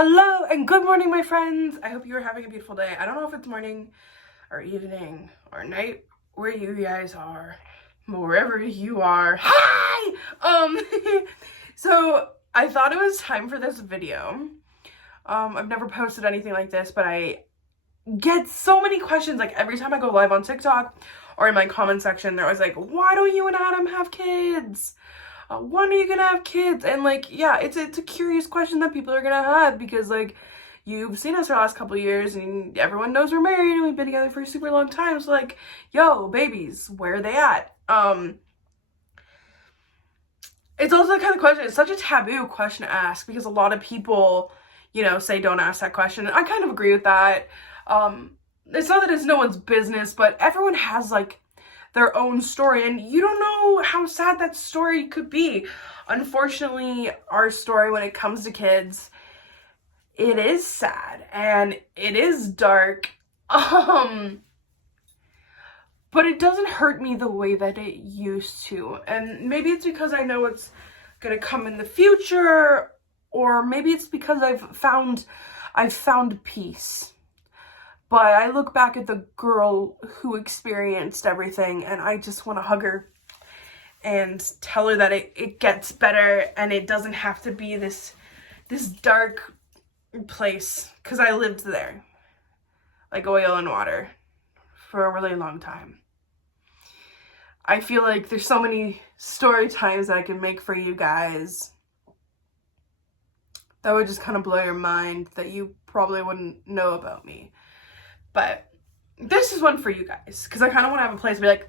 Hello and good morning, my friends. I hope you are having a beautiful day. I don't know if it's morning or evening or night where you guys are, wherever you are. Hi! So I thought it was time for this video. I've never posted anything like this, but I get so many questions, like every time I go live on TikTok or in my comment section, they're always like, why don't you and Adam have kids? When are you gonna have kids? And like, yeah, it's a curious question that people are gonna have because like you've seen us for the last couple of years and everyone knows we're married and we've been together for a super long time. So like, yo, babies, where are they at? It's also the kind of question, it's such a taboo question to ask because a lot of people, you know, say don't ask that question. And I kind of agree with that. It's not that it's no one's business, but everyone has like their own story and you don't know how sad that story could be. Unfortunately, our story when it comes to kids, it is sad and it is dark. But it doesn't hurt me the way that it used to. And maybe it's because I know it's gonna come in the future, or maybe it's because I've found peace. But I look back at the girl who experienced everything and I just want to hug her and tell her that it gets better and it doesn't have to be this dark place, because I lived there like oil and water for a really long time. I feel like there's so many story times that I can make for you guys that would just kind of blow your mind that you probably wouldn't know about me. But this is one for you guys because I kind of want to have a place to be like,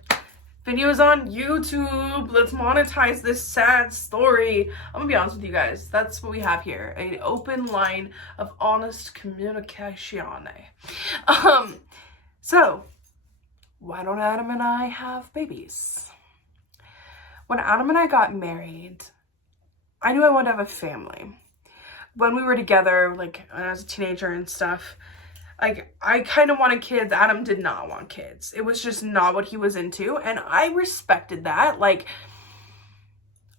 videos on YouTube, let's monetize this sad story. I'm gonna be honest with you guys, that's what we have here, an open line of honest communication. So why don't Adam and I have babies? When Adam and I got married, I knew I wanted to have a family. When we were together, like when I was a teenager and stuff, like, I kind of wanted kids. Adam did not want kids. It was just not what he was into. And I respected that. Like,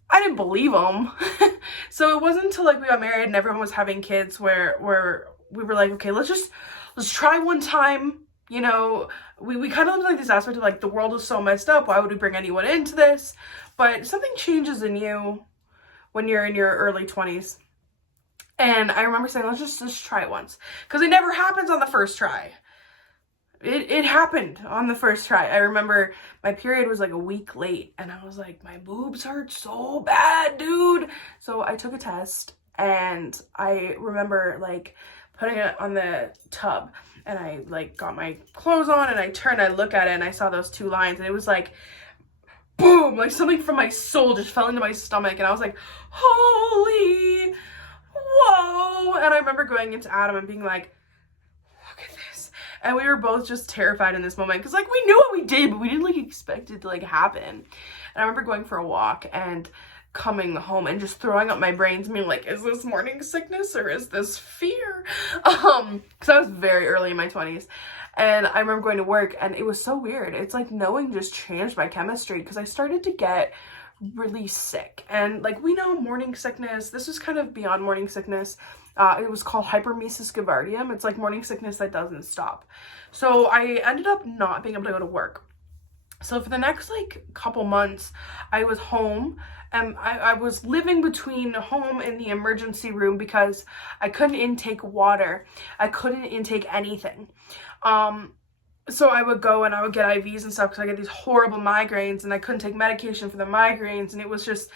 I didn't believe him. So it wasn't until like we got married and everyone was having kids where we were like, okay, let's try one time. You know, we kind of lived like this aspect of like, the world is so messed up. Why would we bring anyone into this? But something changes in you when you're in your early 20s. And I remember saying, let's just try it once. Because it never happens on the first try. It happened on the first try. I remember my period was like a week late. And I was like, my boobs hurt so bad, dude. So I took a test. And I remember like putting it on the tub. And I like got my clothes on. And I turned, I look at it. And I saw those two lines. And it was like, boom. Like something from my soul just fell into my stomach. And I was like, holy... whoa. And I remember going into Adam and being like, look at this. And we were both just terrified in this moment because like we knew what we did, but we didn't like expect it to like happen. And I remember going for a walk and coming home and just throwing up my brains, being like, is this morning sickness or is this fear? Because I was very early in my 20s. And I remember going to work and it was so weird. It's like knowing just changed my chemistry because I started to get really sick. And like we know morning sickness, this was kind of beyond morning sickness. It was called hyperemesis giardium. It's like morning sickness that doesn't stop. So I ended up not being able to go to work. So for the next like couple months I was home and I was living between home and the emergency room because I couldn't intake water. I couldn't intake anything. So I would go and I would get IVs and stuff because I get these horrible migraines and I couldn't take medication for the migraines, and it was just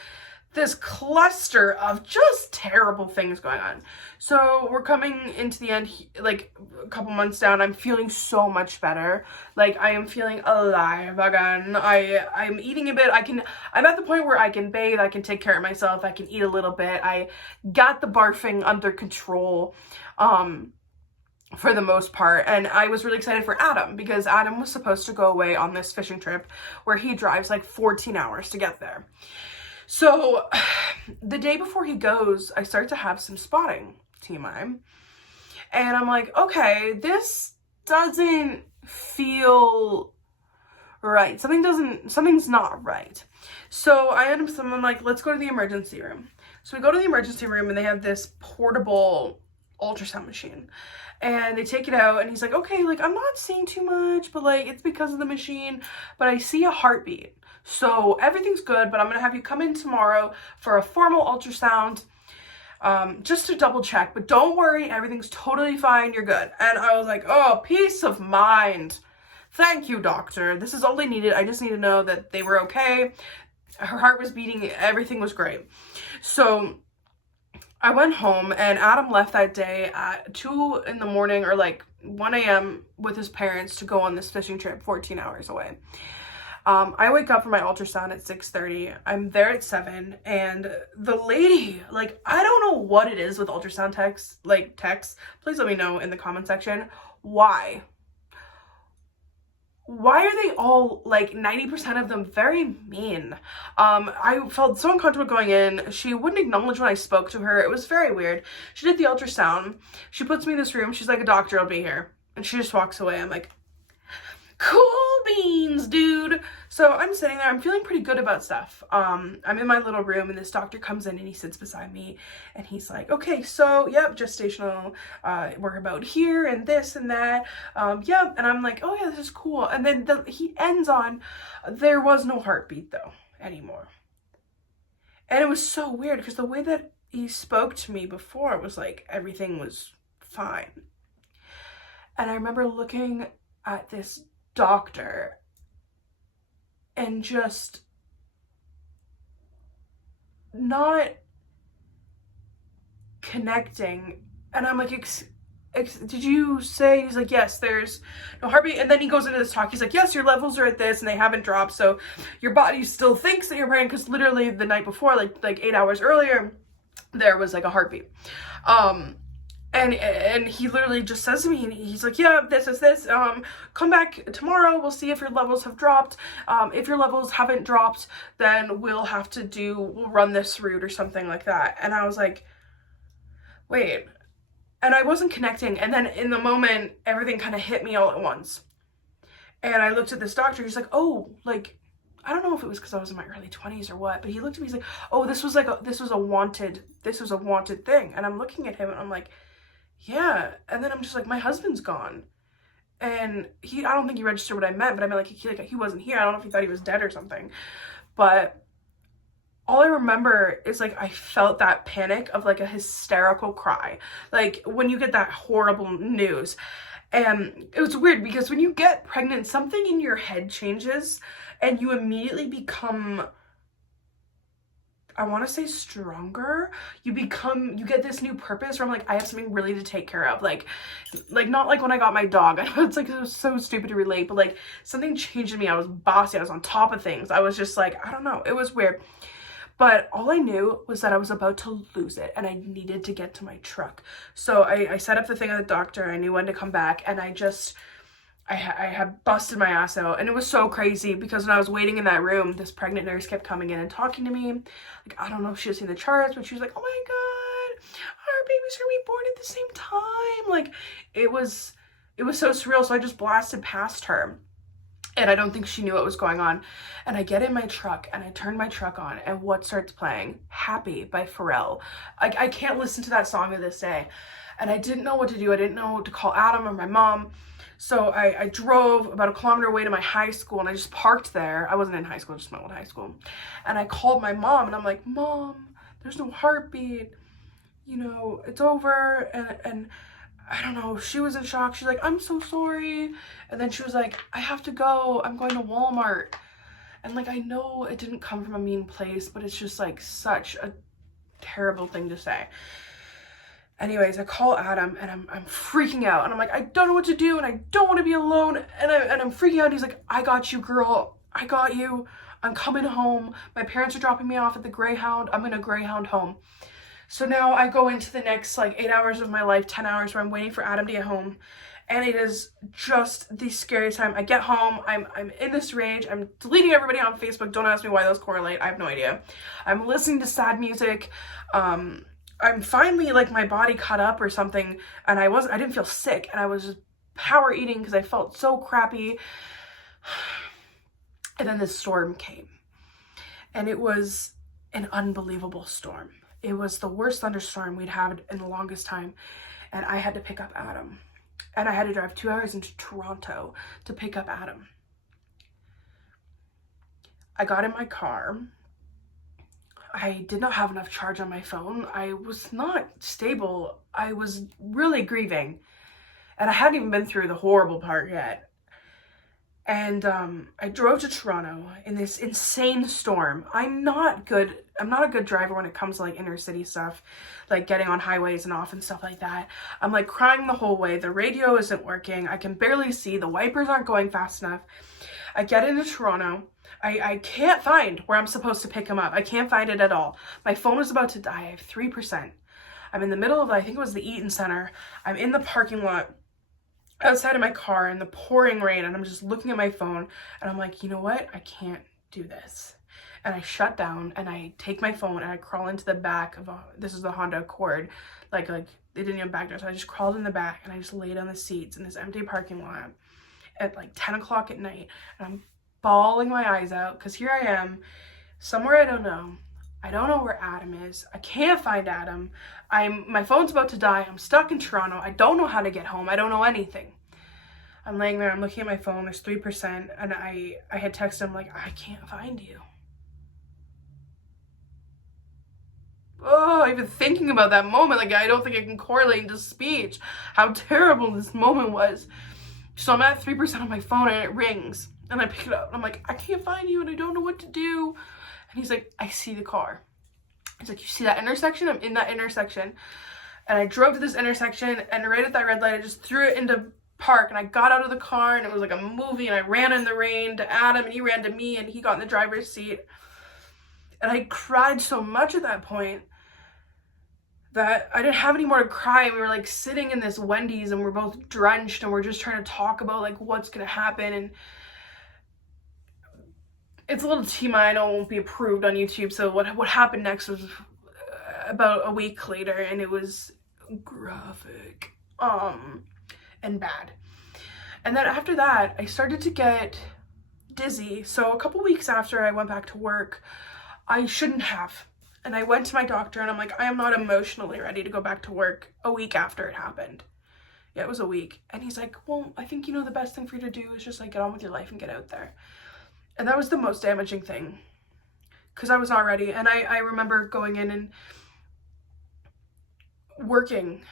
this cluster of just terrible things going on. So we're coming into the end, like a couple months down, I'm feeling so much better. Like I am feeling alive again. I'm eating a bit. I'm at the point where I can bathe, I can take care of myself, I can eat a little bit. I got the barfing under control. For the most part, and I was really excited for Adam because Adam was supposed to go away on this fishing trip where he drives like 14 hours to get there. So the day before he goes, I start to have some spotting, TMI, and I'm like, okay, this doesn't feel right. Something's not right. So I end up, I'm like, let's go to the emergency room. So we go to the emergency room and they have this portable ultrasound machine, and they take it out, and he's like, okay, like, I'm not seeing too much, but like, it's because of the machine, but I see a heartbeat, so everything's good, but I'm gonna have you come in tomorrow for a formal ultrasound, just to double check, but don't worry, everything's totally fine, you're good. And I was like, oh, peace of mind. Thank you, doctor. This is all I needed. I just need to know that they were okay. Her heart was beating, everything was great. So I went home, and Adam left that day at 2 in the morning or like 1 a.m. with his parents to go on this fishing trip 14 hours away. I wake up for my ultrasound at 6:30. I'm there at 7, and the lady, like, I don't know what it is with ultrasound texts. Please let me know in the comment section. Why are they all, like, 90% of them very mean? I felt so uncomfortable going in. She wouldn't acknowledge when I spoke to her. It was very weird. She did the ultrasound. She puts me in this room. She's like, a doctor will be here. And she just walks away. I'm like, cool beans, dude. So I'm sitting there, I'm feeling pretty good about stuff. I'm in my little room, and this doctor comes in and he sits beside me, and he's like, okay, so yep, gestational, we're about here and this and that, yep. And I'm like, oh yeah, this is cool. And then he ends on, there was no heartbeat though anymore. And it was so weird because the way that he spoke to me before was like everything was fine. And I remember looking at this doctor and just not connecting, and I'm like, did you say? He's like, yes, there's no heartbeat. And then he goes into this talk, he's like, yes, your levels are at this and they haven't dropped, so your body still thinks that you're pregnant, because literally the night before, like 8 hours earlier, there was like a heartbeat. And he literally just says to me, he's like, yeah, this is this, come back tomorrow, we'll see if your levels have dropped. If your levels haven't dropped, then we'll run this route or something like that. And I was like, wait. And I wasn't connecting. And then in the moment, everything kind of hit me all at once. And I looked at this doctor, he's like, oh, like, I don't know if it was because I was in my early 20s or what, but he looked at me, he's like, oh, this was a wanted thing. And I'm looking at him and I'm like, yeah. And then I'm just like, my husband's gone. And I don't think he registered what I meant, but I meant like he wasn't here. I don't know if he thought he was dead or something. But all I remember is like I felt that panic of like a hysterical cry. Like when you get that horrible news. And it was weird because when you get pregnant, something in your head changes and you immediately become, I want to say, stronger. You get this new purpose where I'm like, I have something really to take care of. Like not like when I got my dog. I know it's like, it was so stupid to relate, but like something changed in me. I was bossy. I was on top of things. I was just like, I don't know. It was weird. But all I knew was that I was about to lose it and I needed to get to my truck. So I set up the thing at the doctor. I knew when to come back, and I had busted my ass out. And it was so crazy because when I was waiting in that room, this pregnant nurse kept coming in and talking to me. Like, I don't know if she had seen the charts, but she was like, oh my God, our baby's gonna be born at the same time. Like, it was so surreal. So I just blasted past her. And I don't think she knew what was going on. And I get in my truck and I turn my truck on, and what starts playing? Happy by Pharrell. I can't listen to that song to this day. And I didn't know what to do. I didn't know to call Adam or my mom. So I drove about 1 kilometer away to my high school, and I just parked there. I wasn't in high school, just my old high school. And I called my mom and I'm like, Mom, there's no heartbeat. You know, it's over. And I don't know, she was in shock. She's like, I'm so sorry. And then she was like, I have to go. I'm going to Walmart. And like, I know it didn't come from a mean place, but it's just like such a terrible thing to say. Anyways, I call Adam and I'm freaking out. And I'm like, I don't know what to do and I don't want to be alone. And I'm freaking out. He's like, I got you, girl. I got you. I'm coming home. My parents are dropping me off at the Greyhound. I'm in a Greyhound home. So now I go into the next like 8 hours of my life, 10 hours, where I'm waiting for Adam to get home. And it is just the scariest time. I get home, I'm in this rage, I'm deleting everybody on Facebook. Don't ask me why those correlate, I have no idea. I'm listening to sad music. I'm finally, like, my body caught up or something, and I didn't feel sick, and I was just power eating because I felt so crappy. And then this storm came. And it was an unbelievable storm. It was the worst thunderstorm we'd had in the longest time. and I had to pick up Adam. And I had to drive 2 hours into Toronto to pick up Adam. I got in my car. I did not have enough charge on my phone. I was not stable. I was really grieving. And I hadn't even been through the horrible part yet. And I drove to Toronto in this insane storm. I'm not a good driver when it comes to like inner city stuff, like getting on highways and off and stuff like that. I'm like crying the whole way. The radio isn't working. I can barely see. The wipers aren't going fast enough. I get into Toronto. I can't find where I'm supposed to pick him up. I can't find it at all. My phone is about to die. I have 3%. I'm in the middle of, I think it was the Eaton Center. I'm in the parking lot outside of my car in the pouring rain, and I'm just looking at my phone, and I'm like, you know what? I can't do this. And I shut down, and I take my phone, and I crawl into the back of this is the Honda Accord, like they didn't even back door, so I just crawled in the back, and I just laid on the seats in this empty parking lot at like 10 o'clock at night, and I'm bawling my eyes out, because here I am, somewhere I don't know. I don't know where Adam is. I can't find Adam. My phone's about to die. I'm stuck in Toronto. I don't know how to get home. I don't know anything. I'm laying there. I'm looking at my phone. There's 3%. And I had texted him like, I can't find you. Oh, even thinking about that moment, like I don't think I can correlate into speech how terrible this moment was. So I'm at 3% on my phone and it rings. And I pick it up. And I'm like, I can't find you and I don't know what to do. And he's like, I see the car. He's like, you see that intersection? I'm in that intersection. And I drove to this intersection, and right at that red light, I just threw it into park, and I got out of the car, and it was like a movie, and I ran in the rain to Adam, and he ran to me, and he got in the driver's seat. And I cried so much at that point that I didn't have any more to cry. And we were like sitting in this Wendy's, and we're both drenched, and we're just trying to talk about like what's gonna happen. And it's a little TMI, I know it won't be approved on YouTube. So what happened next was about a week later, and it was graphic and bad. And then after that, I started to get dizzy. So a couple weeks after I went back to work, I shouldn't have. And I went to my doctor, and I'm like, I am not emotionally ready to go back to work a week after it happened. Yeah, it was a week. And he's like, well, I think, the best thing for you to do is just like get on with your life and get out there. And that was the most damaging thing, because I was not ready. And I remember going in and working,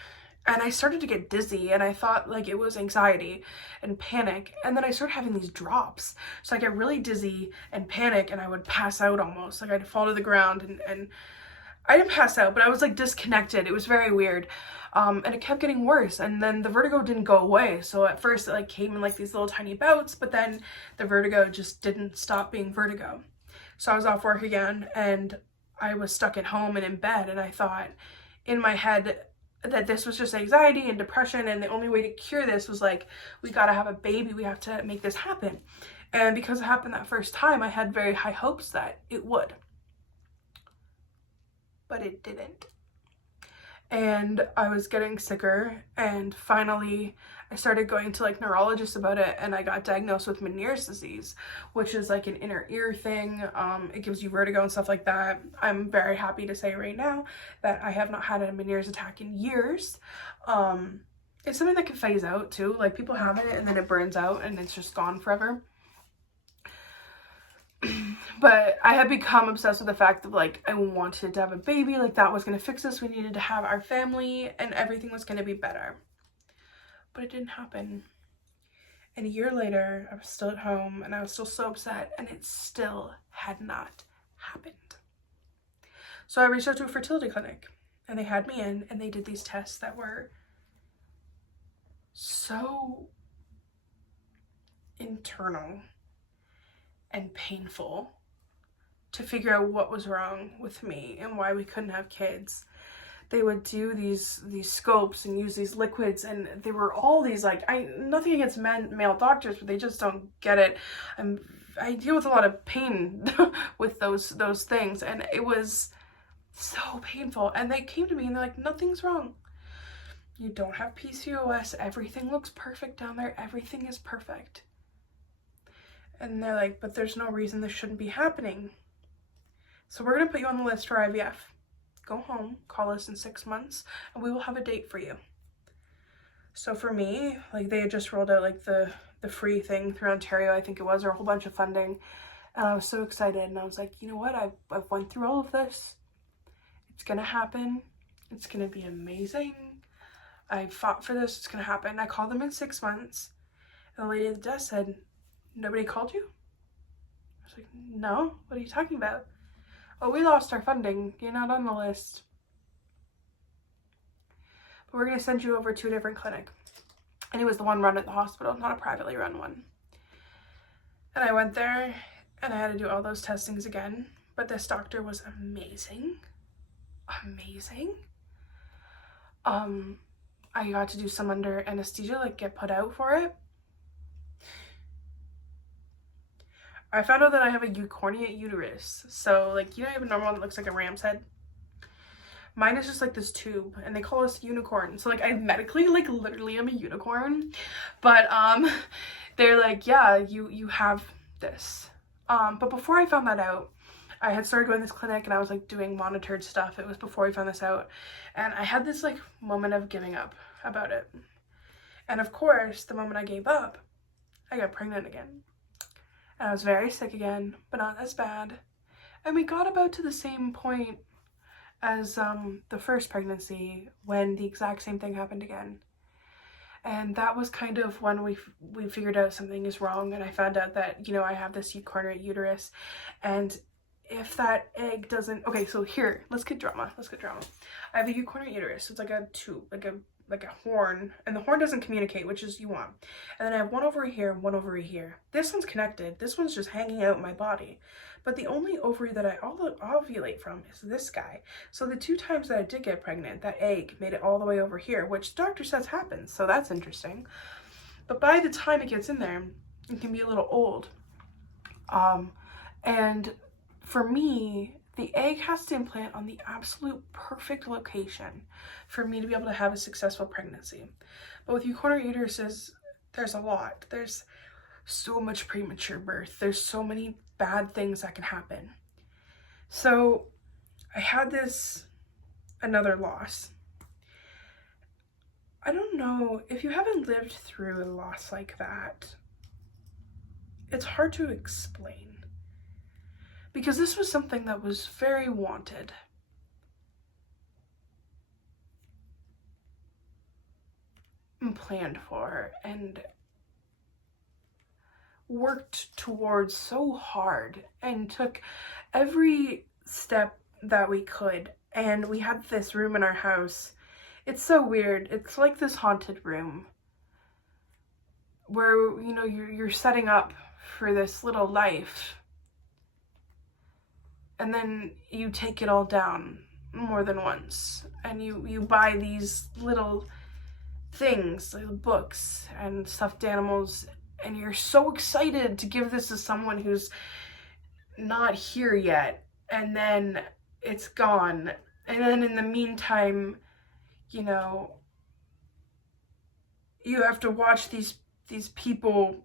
and I started to get dizzy, and I thought like it was anxiety and panic. And then I started having these drops. So I get really dizzy and panic, and I would pass out almost. Like I'd fall to the ground, and I didn't pass out, but I was like disconnected. It was very weird. And it kept getting worse, and then the vertigo didn't go away. So at first it like came in like these little tiny bouts, but then the vertigo just didn't stop being vertigo. So I was off work again, and I was stuck at home and in bed, and I thought in my head that this was just anxiety and depression, and the only way to cure this was like, we gotta have a baby, we have to make this happen. And because it happened that first time, I had very high hopes that it would, but it didn't. And I was getting sicker, and finally I started going to like neurologists about it, and I got diagnosed with Meniere's disease, which is like an inner ear thing. It gives you vertigo and stuff like that. I'm very happy to say right now that I have not had a Meniere's attack in years. It's something that can phase out too. Like people have it and then it burns out and it's just gone forever. But I had become obsessed with the fact that like I wanted to have a baby, like that was going to fix us. We needed to have our family and everything was going to be better. But it didn't happen. And a year later, I was still at home and I was still so upset, and it still had not happened. So I reached out to a fertility clinic, and they had me in, and they did these tests that were so internal and painful to figure out what was wrong with me and why we couldn't have kids. They would do these scopes and use these liquids, and they were all these like, nothing against male doctors, but they just don't get it. I deal with a lot of pain with those things, and it was so painful. And they came to me and they're like, nothing's wrong. You don't have PCOS. Everything looks perfect down there. Everything is perfect. And they're like, but there's no reason this shouldn't be happening. So we're going to put you on the list for IVF. Go home, call us in 6 months, and we will have a date for you. So for me, like, they had just rolled out like the free thing through Ontario, I think it was, or a whole bunch of funding. And I was so excited, and I was like, you know what? I've went through all of this. It's gonna happen. It's gonna be amazing. I fought for this. It's gonna happen. I called them in 6 months, and the lady at the desk said, "Nobody called you?" I was like, "No. What are you talking about?" "Oh, we lost our funding. You're not on the list. But we're gonna send you over to a different clinic." And it was the one run at the hospital, not a privately run one. And I went there, and I had to do all those testings again. But this doctor was amazing. Amazing. I got to do some under anesthesia, like get put out for it. I found out that I have a eucorneate uterus. So, like, you know, you have a normal one that looks like a ram's head. Mine is just like this tube, and they call us unicorn. So, like, I medically, like, literally am a unicorn. But they're like, yeah, you have this. But before I found that out, I had started going to this clinic, and I was like doing monitored stuff. It was before we found this out, and I had this like moment of giving up about it. And of course, the moment I gave up, I got pregnant again, and I was very sick again, but not as bad. And we got about to the same point as the first pregnancy, when the exact same thing happened again. And that was kind of when we figured out something is wrong, and I found out that, you know, I have this eucorneate uterus, and if that egg doesn't, okay, so here, let's get drama. I have a eucorneate uterus. It's like a tube, like a horn, and the horn doesn't communicate, which is you want. And then I have one ovary here, one ovary here. This one's connected. This one's just hanging out in my body. But the only ovary that I ovulate from is this guy. So the 2 times that I did get pregnant, that egg made it all the way over here, which the doctor says happens, so that's interesting. But by the time it gets in there, it can be a little old. And for me, the egg has to implant on the absolute perfect location for me to be able to have a successful pregnancy. But with eucorneate uteruses, there's a lot. There's so much premature birth. There's so many bad things that can happen. So I had another loss. I don't know, if you haven't lived through a loss like that, it's hard to explain. Because this was something that was very wanted. And planned for, and worked towards so hard, and took every step that we could. And we had this room in our house. It's so weird. It's like this haunted room where, you know, you're setting up for this little life, and then you take it all down more than once, and you buy these little things, like books and stuffed animals, and you're so excited to give this to someone who's not here yet, and then it's gone. And then in the meantime, you know, you have to watch these people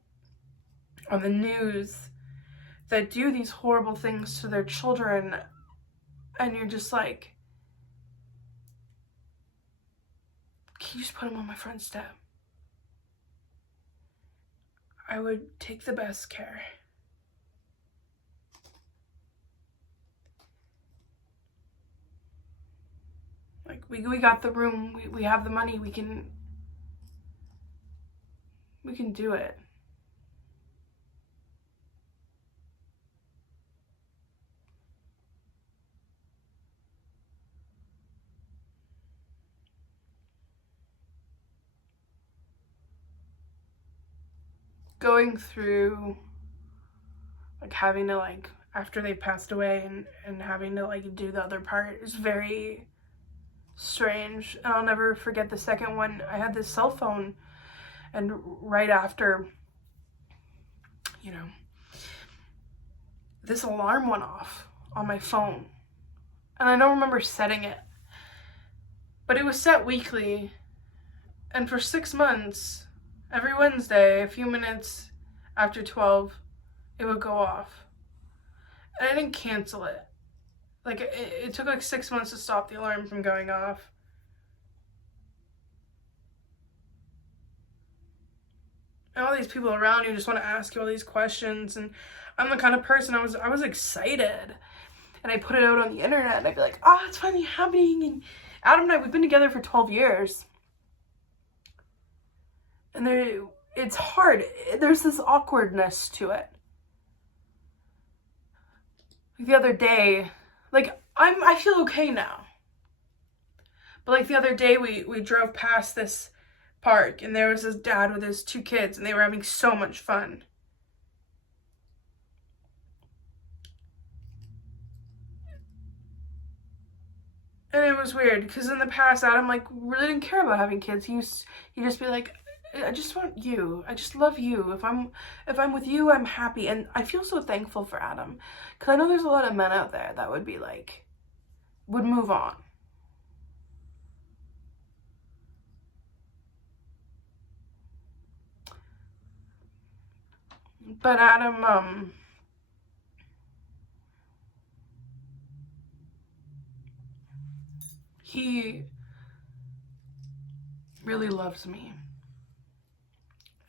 on the news that do these horrible things to their children, and you're just like, can you just put them on my front step? I would take the best care. Like, we got the room, we have the money, we can do it. Going through, like, having to, like, after they passed away and having to, like, do the other part is very strange. And I'll never forget the second one. I had this cell phone, and right after, you know, this alarm went off on my phone, and I don't remember setting it, but it was set weekly, and for 6 months, every Wednesday, a few minutes after 12, it would go off. And I didn't cancel it. Like, it took like 6 months to stop the alarm from going off. all these people around you just want to ask you all these questions, and I'm the kind of person I was excited, and I put it out on the internet, and I'd be like, oh, it's finally happening. And Adam and I, we've been together for 12 years, and it's hard. There's this awkwardness to it. The other day, like, I feel okay now, but like the other day we drove past this park, and there was this dad with his 2 kids, and they were having so much fun. And it was weird, because in the past, Adam, like, really didn't care about having kids. He'd just be like, I just want you. I just love you. If I'm with you, I'm happy. And I feel so thankful for Adam, because I know there's a lot of men out there that would be like, would move on. But Adam, he really loves me.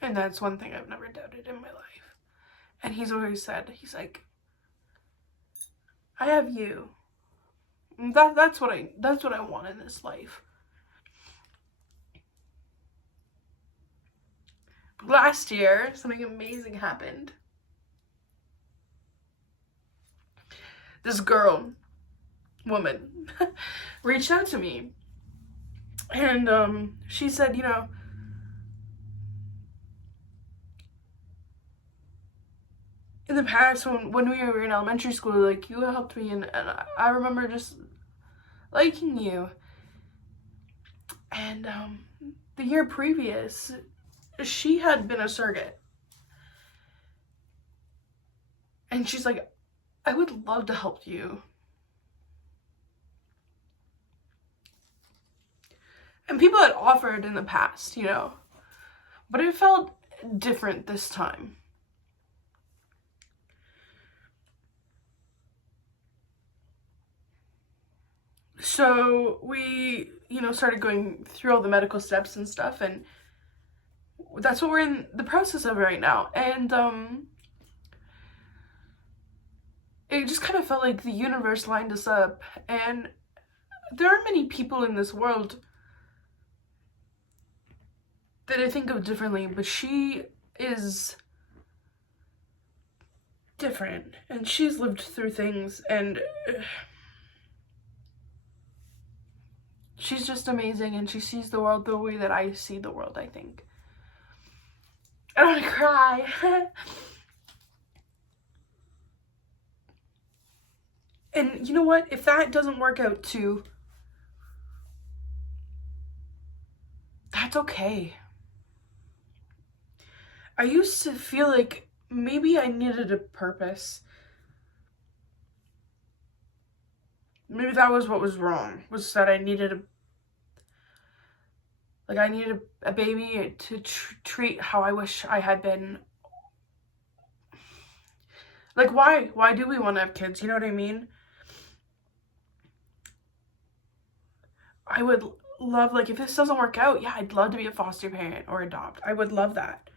And that's one thing I've never doubted in my life. And he's always said, he's like, I have you. That's what I want in this life. Last year, something amazing happened. This woman, reached out to me. And she said, you know, in the past, when we were in elementary school, like, you helped me, and I remember just liking you. And the year previous, she had been a surrogate. And she's like, I would love to help you. And people had offered in the past, you know, but it felt different this time. So we, you know, started going through all the medical steps and stuff, and that's what we're in the process of right now. And it just kind of felt like the universe lined us up, and there are many people in this world that I think of differently, but she is different, and she's lived through things, and she's just amazing, and she sees the world the way that I see the world, I think. I don't want to cry. And you know what? If that doesn't work out too, that's okay. I used to feel like maybe I needed a purpose. Maybe that was what was wrong, was that I needed a baby to treat how I wish I had been. Like, why do we want to have kids? You know what I mean? I would love, like, if this doesn't work out, yeah, I'd love to be a foster parent or adopt. I would love that.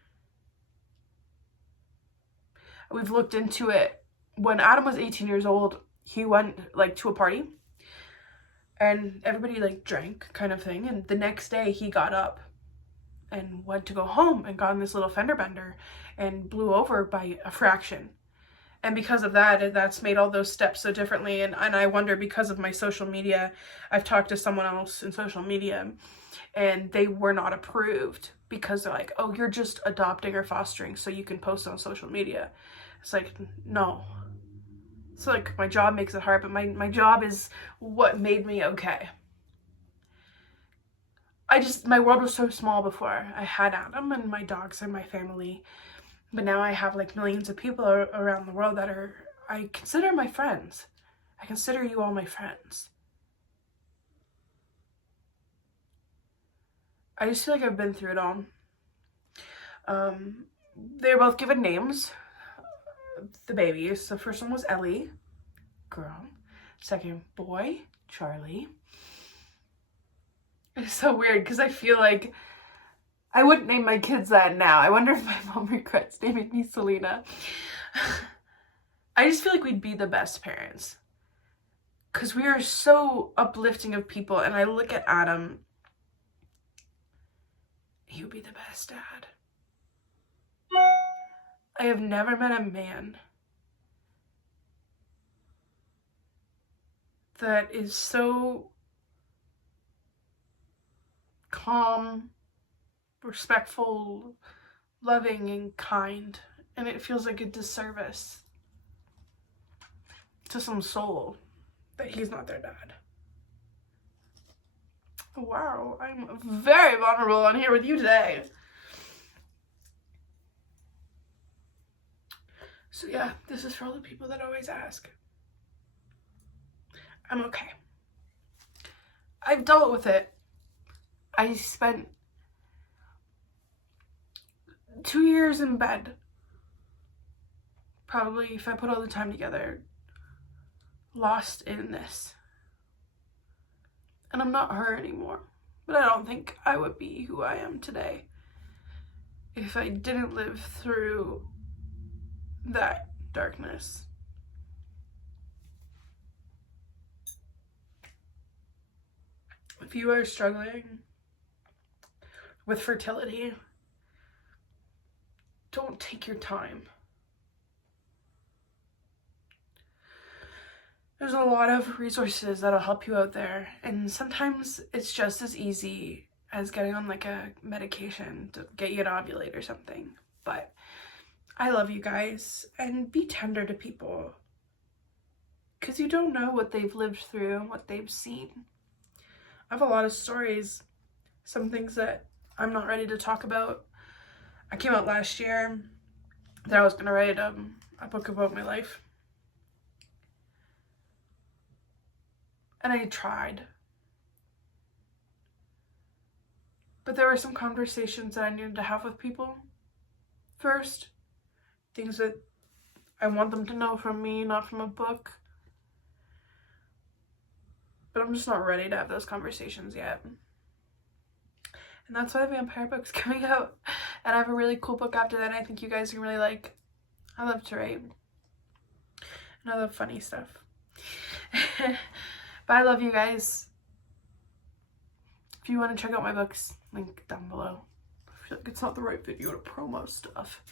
We've looked into it. When Adam was 18 years old, he went, like, to a party, and everybody, like, drank, kind of thing, and the next day he got up and went to go home and got in this little fender bender and blew over by a fraction. And because of that, that's made all those steps so differently. And I wonder, because of my social media, I've talked to someone else in social media, and they were not approved because they're like, oh, you're just adopting or fostering so you can post on social media. It's like, no. So, like, my job makes it hard, but my job is what made me okay. My world was so small before I had Adam, and my dogs and my family. But now I have, like, millions of people around the world that I consider my friends. I consider you all my friends. I just feel like I've been through it all. They were both given names. The babies. The first one was Ellie, girl. Second, boy, Charlie. It's so weird because I feel like I wouldn't name my kids that now. I wonder if my mom regrets naming me Selena. I just feel like we'd be the best parents. Because we are so uplifting of people. And I look at Adam. He would be the best dad. I have never met a man that is so calm, respectful, loving, and kind. And it feels like a disservice to some soul that he's not their dad. Wow, I'm very vulnerable on here with you today. So yeah, this is for all the people that always ask. I'm okay. I've dealt with it. I spent 2 years in bed. Probably, if I put all the time together, lost in this. And I'm not her anymore. But I don't think I would be who I am today if I didn't live through that darkness. If you are struggling with fertility, don't take your time. There's a lot of resources that'll help you out there, and sometimes it's just as easy as getting on like a medication to get you to ovulate or something. But I love you guys, and be tender to people, because you don't know what they've lived through and what they've seen. I have a lot of stories, some things that I'm not ready to talk about. I came out last year that I was going to write a book about my life. And I tried. But there were some conversations that I needed to have with people first. Things that I want them to know from me, not from a book. But I'm just not ready to have those conversations yet. And that's why the vampire book's coming out. And I have a really cool book after that I think you guys can really like. I love to write. And I love funny stuff. But I love you guys. If you want to check out my books, link down below. I feel like it's not the right video to promo stuff.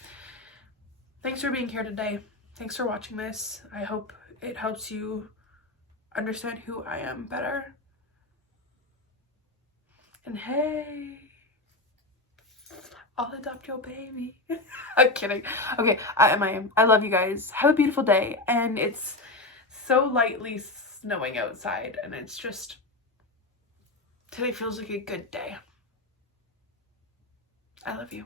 Thanks for being here today. Thanks for watching this. I hope it helps you understand who I am better. And hey, I'll adopt your baby. I'm kidding. Okay, I am. I love you guys. Have a beautiful day. And it's so lightly snowing outside, and it's just, today feels like a good day. I love you.